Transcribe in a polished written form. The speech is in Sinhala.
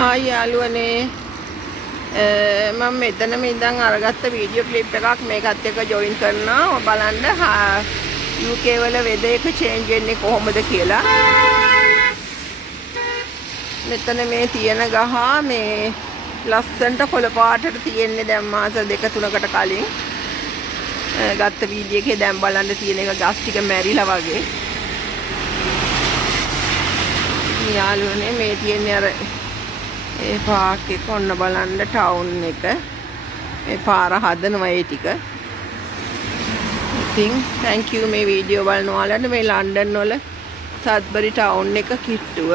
හායි යාළුවනේ මම මෙතනම ඉඳන් අරගත්ත වීඩියෝ ක්ලිප් එකක් මේකත් එක්ක ජොයින් කරනවා. ඔය බලන්න UK වල වෙදර් එක චේන්ජ් වෙන්නේ කොහොමද කියලා. මෙතන මේ තියෙන ගහ මේ ලස්සනට කොළ පාටට තියෙන්නේ දැන් මාස 2-3කට කලින් ගත්ත වීඩියෝ එකේ දැන් බලන්න තියෙන එක ගස් ටික මැරිලා වගේ. යාළුවනේ මේ තියෙන්නේ අර ඒ පාක් එක ඔන්න බලන්න ටවුන් එක මේ පාර හදනවා ඒ ටික. ඉතින් thank you මේ වීඩියෝ බලන ඔයාලට මේ ලන්ඩන් වල සත්බරි ටවුන් එක කිට්ටුව